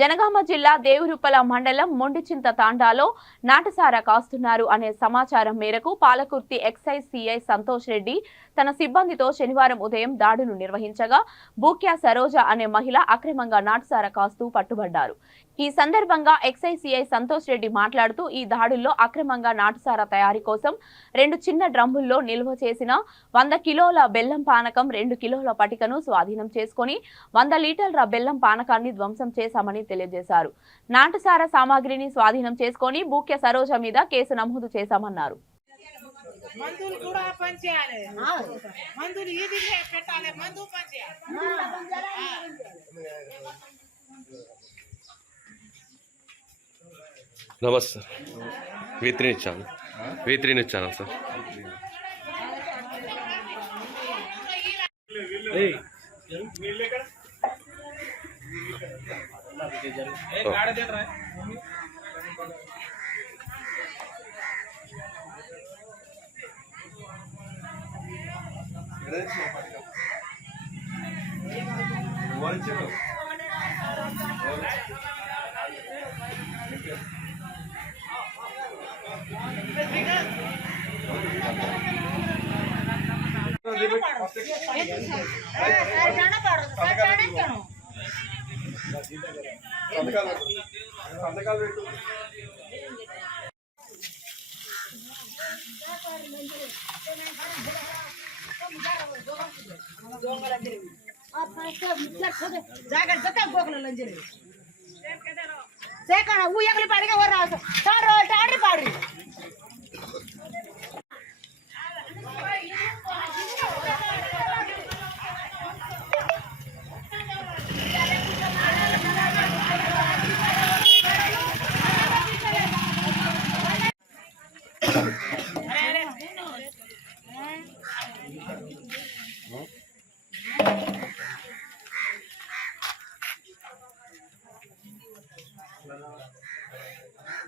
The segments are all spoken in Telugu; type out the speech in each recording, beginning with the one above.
జనగామ జిల్లా దేవరుప్పల మండలం మొండిచింత తాండాలో నాటసారా కాస్తున్నారు అనే సమాచారం మేరకు పాలకుర్తి ఎక్సైజ్ సిఐ సంతోష్ రెడ్డి తన సిబ్బందితో శనివారం ఉదయం దాడులు నిర్వహించగా బూక్యా సరోజ అనే మహిళ అక్రమంగా నాటసారా కాస్తూ పట్టుబడ్డారు. ఈ సందర్భంగా ఎక్సైజ్ సిఐ సంతోష్ రెడ్డి మాట్లాడుతూ ఈ దాడుల్లో అక్రమంగా నాటుసారా తయారీ కోసం 2 చిన్న డ్రమ్ముల్లో నిల్వ చేసిన 100 కిలోల బెల్లం పానకం 2 కిలోల పటికను స్వాధీనం చేసుకుని 100 లీటర్ల బెల్లం పానకాన్ని ధ్వంసం చేశామని తెలియజేశారు. నాటుసారా సామాగ్రిని స్వాధీనం చేసుకుని బూక్య సరోజ మీద కేసు నమోదు చేశామన్నారు. మందులు కూడా పంచేయాలి, మందులు ఇది పెట్టాలి, మందు పంచేయాలి. నమస్తే సార్, V3 ఛానల్ సార్.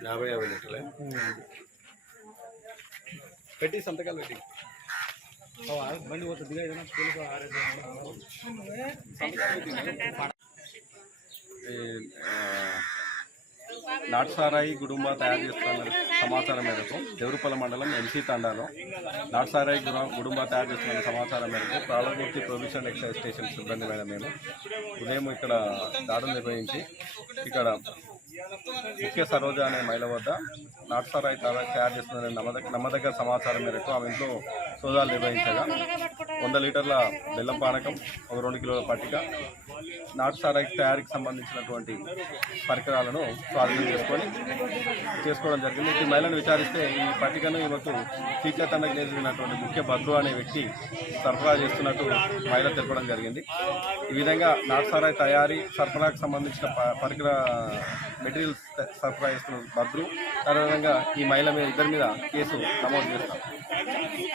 యాభై లీటర్లే పెట్టి సంతకాలు పెట్టి బండి పోతుంది నాటుసారాయి గుడుంబా తయారు చేస్తున్న సమాచారం మేరకు దేవరుప్పల మండలం ఎంసీ తండాలో నాటుసారాయి గుడుంబా తయారు చేస్తున్న సమాచారం మేరకు పాలకుర్తి ప్రొవిజనల్ ఎక్సైజ్ స్టేషన్ సిబ్బంది మీద మేము ఉదయం ఇక్కడ దాడులు నిర్వహించి ఇక్కడ ముఖ్య సరోజ అనే మహిళ వద్ద నాటుసారాయి తయారు చేస్తున్న నమ్మదగ్గర సమాచారం మేరకు ఆమె ఇంట్లో సోదాలు నిర్వహించగా 100 లీటర్ల బెల్లం పానకం, 2 కిలోల పట్టిక, నాటుసారాయి తయారీకి సంబంధించినటువంటి పరికరాలను స్వాధీనం చేసుకోవడం జరిగింది. ఈ మహిళను విచారిస్తే ఈ పట్టికను ఈమెకు చీట్లతండకు నేర్చుకున్నటువంటి ముఖ్య భద్రు అనే వ్యక్తి సరఫరా చేస్తున్నట్టు మహిళ తెలపడం జరిగింది. ఈ విధంగా నాటుసారాయి తయారీ సరఫరాకు సంబంధించిన పరికర మెటీరియల్స్ సరఫరా చేస్తున్న భద్రు, అదేవిధంగా ఈ మహిళ మీద ఇద్దరి మీద కేసు నమోదు చేస్తాం.